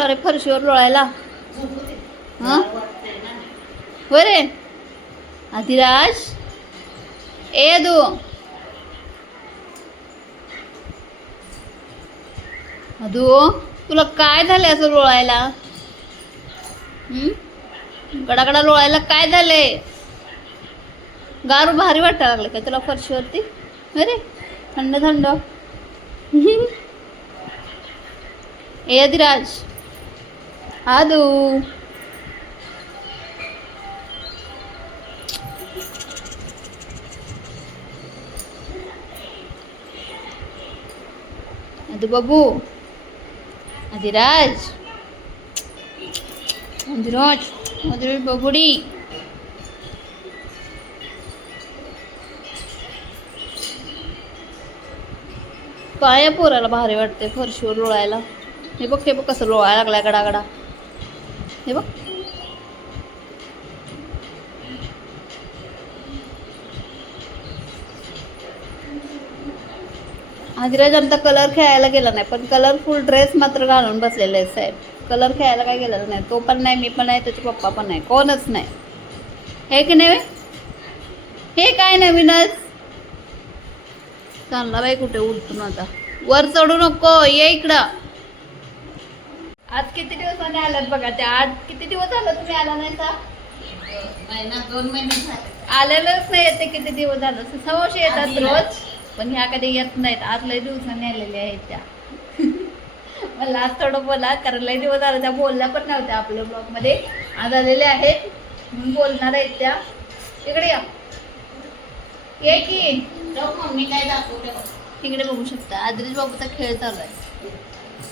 तुला रे फरशीवर लोळायला? हा होय रे आदिराज. ए अदू अदू तुला काय झालंय असं लोळायला? गडागडा लोळायला काय झालंय? गार भारी वाटायला लागलं का तुला फरशीवरती? अरे थंड थंड. ए आदिराज आदू आदू बाबू आदिराज आदिराज आदिराज बाबुडी. काय या पोराला भारी वाटते फरशीवर लोळायला? हे बघ कसं लोळायला लागलाय गडागडा. हे बघ आदिराज आमचा कलर खेळायला गेला नाही, पण कलरफुल ड्रेस मात्र घालून बसलेले आहे साहेब. कलर खेळायला काय गेलेला नाही. तो पण नाही, मी पण नाही, त्याचे पप्पा पण नाही, कोणच नाही. हे की नाही? हे काय नवीनच चालला बाई कुठे उलटून. आता वर चढू नको, ये इकडं. आज किती दिवसाने आलात बघा. त्या आज किती दिवस आला तुम्ही आला नाही का? महिना 2 महिने झाले. आलेलंच नाही येते. किती दिवस झालं? सव्वाशे येतात रोज, पण ह्या कधी येत नाहीत. आज लय दिवसांनी आलेल्या आहेत त्या. मला आज थोडं बोला, कारण लय दिवस झालं त्या बोलल्या पण नव्हत्या आपल्या ब्लॉग मध्ये. आज आलेल्या आहेत म्हणून बोलणार आहेत त्या. इकडे या, ये की. मम्मी काय दाखवते बघ. तिकडे बघू शकता आदिराज बाबूचा खेळ चालू आहे.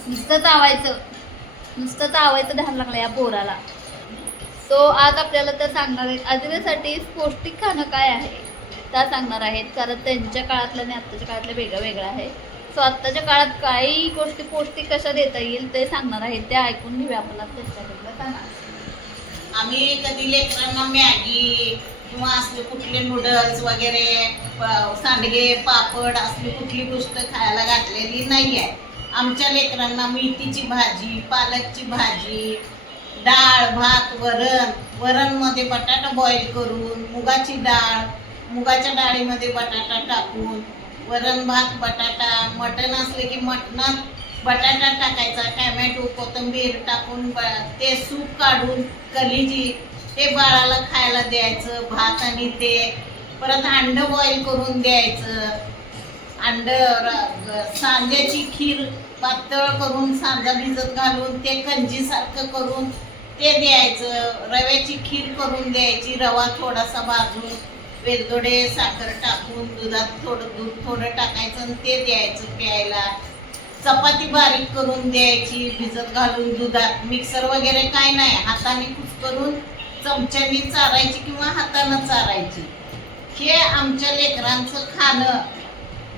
नुसतं चावायचं ध्यान लागलं या पोराला. सो आज आपल्याला तर सांगणार आहेत आदिराजसाठी पौष्टिक खाणं काय आहे त्या सांगणार आहेत, कारण त्यांच्या काळातलं आणि आत्ताच्या काळातलं वेगळं वेगळं आहे. सो आत्ताच्या काळात काही गोष्टी पौष्टिक कशा देता येईल ते सांगणार आहेत. त्या ऐकून घेऊया आपण आज त्यांच्याकडलं. सांगा. आम्ही कधी लेकरांना मॅगी किंवा असले कुठले नूडल्स वगैरे सांडगे पापड असली कुठली गोष्ट खायला घातलेली नाही आहे. आमच्या लेकरांना मेथीची भाजी, पालकची भाजी, डाळ भात, वरणमध्ये बटाटा बॉईल करून, मुगाची डाळ, मुगाच्या डाळीमध्ये बटाटा टाकून, वरण भात बटाटा, मटण असले की मटणात बटाटा टाकायचा, टॅमॅटो कोथिंबीर टाकून ते सूप काढून कलीजी ते बाळाला खायला द्यायचं. भात आणि ते परत अंड बॉईल करून द्यायचं. अंड सांज्याची खीर पातळ करून सांजा भिजत घालून ते कंजीसारखं करून ते द्यायचं. रव्याची खीर करून द्यायची. रवा थोडासा भाजून वेलदोडे साखर टाकून दुधात दूध थोडं टाकायचं आणि ते द्यायचं प्यायला. चपाती बारीक करून द्यायची भिजत घालून दुधात. मिक्सर वगैरे काय नाही, हाताने कुस्करून चमच्यानी चारायची किंवा हातानं चारायची. हे आमच्या लेकरांचं खाणं.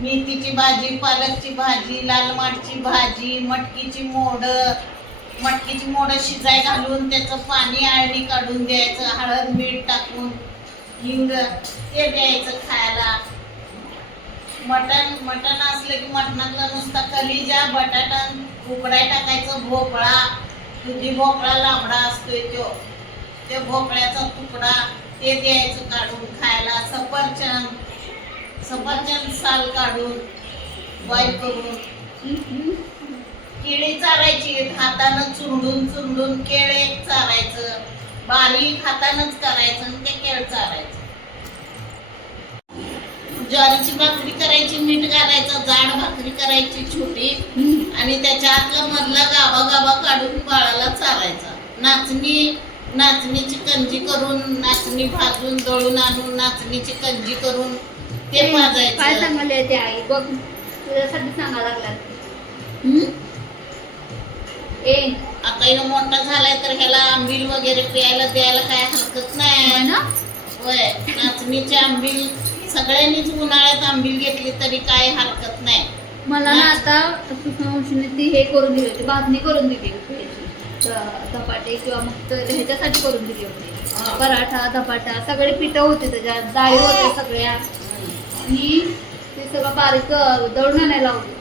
मेथीची भाजी, पालकची भाजी, लाल माठची भाजी, मटकीची मोड शिजाय घालून त्याचं पाणी आळणी काढून द्यायचं. हळद मीठ टाकून हिंग ते द्यायचं खायला. मटण असलं की मटणातला नुसता कलिजा बटाटा उकडाय टाकायचं. भोपळा, दुधी भोपळा लांबडा असतोय ते भोपळ्याचा तुकडा ते द्यायचं काढून खायला. सफरचंद साल काढून बॉईल करून. केळी चारायची हातानं चुरडून केळे चारायचं. बारीक हातानंच करायचं आणि ते केळ चारायचं. ज्वारीची भाकरी करायची, मीठ घालायचं, जाड भाकरी करायची छोटी आणि त्याच्या आतला मधला गाभा काढून बाळाला चारायचा. नाचणीची कंजी करून, नाचणी भाजून दळून आणून नाचणीची कंजी करून ते भाजायचं. काय सांगायला ते आई बघ तुझ्यासाठी सांगायला लागल्यात. आता हिला मोठा झालाय तर ह्याला आंबील वगैरे प्यायला द्यायला काय हरकत नाही ना. होय, नाचणीची आंबील सगळ्यांनीच उन्हाळ्यात आंबील घेतली तरी काय हरकत नाही. मला ना आता ती हे करून दिली होती, भाजणी करून दिली होती धपाटे किंवा मग ह्याच्यासाठी करून दिली होती. पराठा धपाटा सगळे पिठं होते त्याच्यात, डाळी होते सगळ्या आणि ते सगळं बारीक दळून आणायला होते.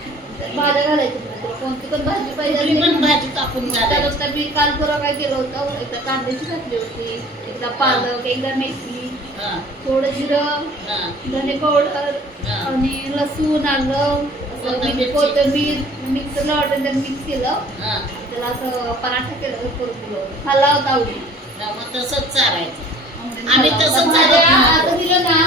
भाज्या घालायची कोणती पण भाजी पाहिजे पण भाजी कापून आता घालायचे. फक्त मी काल परवा काय केलं होतं, एकदा कांद्याची घातली होती, एकदा पालक, एकदा मेथी, हा, थोडं जिरं, हा, धने पावडर हा. आणि लसूण, आलं, कोथिंबीर. कोथिंबीर मिक्सरला वाटून त्यात मिक्स केलं. हा. त्याला असं पराठा केलं, करून दिलं होतं. खाल्ला होता आवडीने. मग तसंच चारायचं. आवडीने आम्ही खाल्ला तसंच होता. चालत नाही. आता दिलं ना,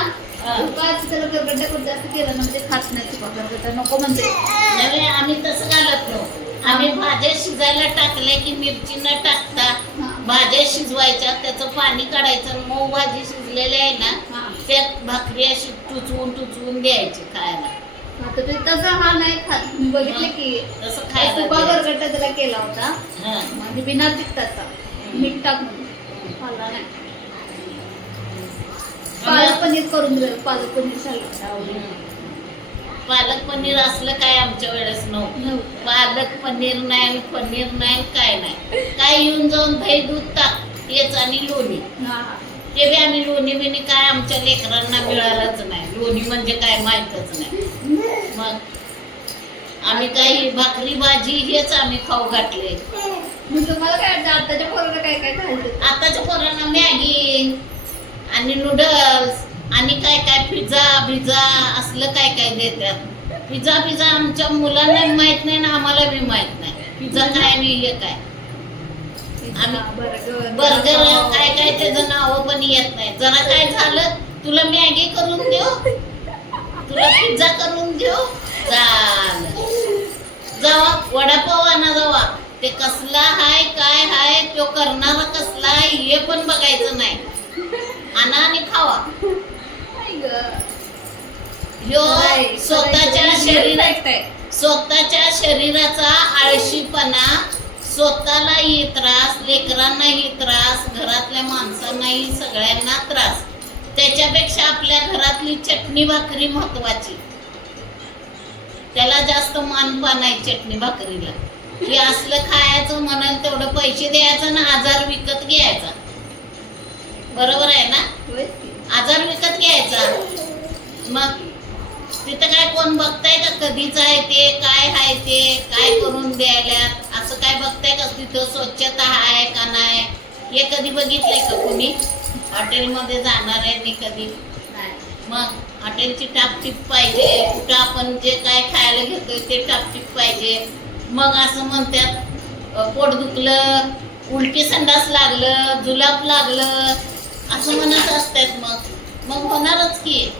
हा. उगाच त्याला गरगट्टा करून जास्त केलं ना, म्हणजे खात नाही सुका गरगट्टा नको म्हणते. नव्हे, आम्ही तसं घालत नव्हतो. आम्ही भाज्या शिजायला टाकल्या की मिरची न टाकता हा. भाज्या शिजवायच्या, त्याचं पाणी काढायचं, मऊ भाजी शिजलेली आहे ना हा. त्यात भाकरी अशी टुचवून द्यायची खायला. आता ते तसं हा नाही खात. मी बघितलं की तसं खायला सुका द्यायचं. गरगट्टा त्याला केला होता, हा. म्हणजे बिना तिखटाचा, मीठ टाकून खाल्ला नाही. पालक पनीर करून दिलं, पालक पनीर सॅलड आवडीने. पालक पनीर असलं काय आमच्या वेळेस नव्हतं. नव्हतं. पालक पनीर नाही, पनीर नाही, काय नाही. काय येऊन जाऊन दही दूध टाक हेच आणि लोणी. हा. ते बी आम्ही लोणी बिणी काय आमच्या लेकरांना मिळालंच नाही. लोणी म्हणजे काय माहीतच नाही. मग आम्ही काही भाकरी भाजी हेच आम्ही खाऊ घातले. मग तुम्हाला काय वाटतं आताच्या पोराला काय काय खायचं? आताच्या पोरांना मॅगी आणि नूडल्स आणि काय काय पिझ्झा असलं काय काय देतात. पिझ्झा आमच्या मुलांना माहित नाही ना आम्हाला बी माहित नाही. पिझ्झा काय आणि हे काय. बर्गर काय काय त्याचं नाव पण येत नाही. जरा काय झालं, तुला मॅगी करून देऊ, तुला पिझ्झा करून देऊ, झालं. जावा वडापाव आणा जावा. ते कसला हाय काय हाय, तो करणारा कसला आहे हे पण बघायचं नाही. आणा आणि खावा. ह्यो स्वतःच्या शरीराचा आळशीपणा, स्वतःलाही त्रास, लेकरांनाही त्रास, घरातल्या माणसांनाही सगळ्यांना त्रास. त्याच्यापेक्षा आपल्या घरातली चटणी भाकरी महत्वाची. त्याला जास्त मानपान आहे चटणी भाकरीला. हे असलं खायचं म्हणाल तेवढं पैसे द्यायचं ना आजार विकत घ्यायचा. बरोबर आहे ना? आजार विकत घ्यायचा. मग तिथं काय कोण बघताय का कधीच आहे ते, काय आहे ते, काय करून द्यायला, असं काय बघताय का तिथं स्वच्छता आहे का नाही हे कधी बघितलंय का कोणी? हॉटेलमध्ये जाणार आहे मी कधी नाही. मग हॉटेलची टापटीप पाहिजे, कुठं आपण जे काय खायला घेतोय ते टापटीप पाहिजे. मग असं म्हणतात पोट दुखलं, उलटी संडास लागलं, जुलाब लागलं असं म्हणत असतात. मग होणारच की.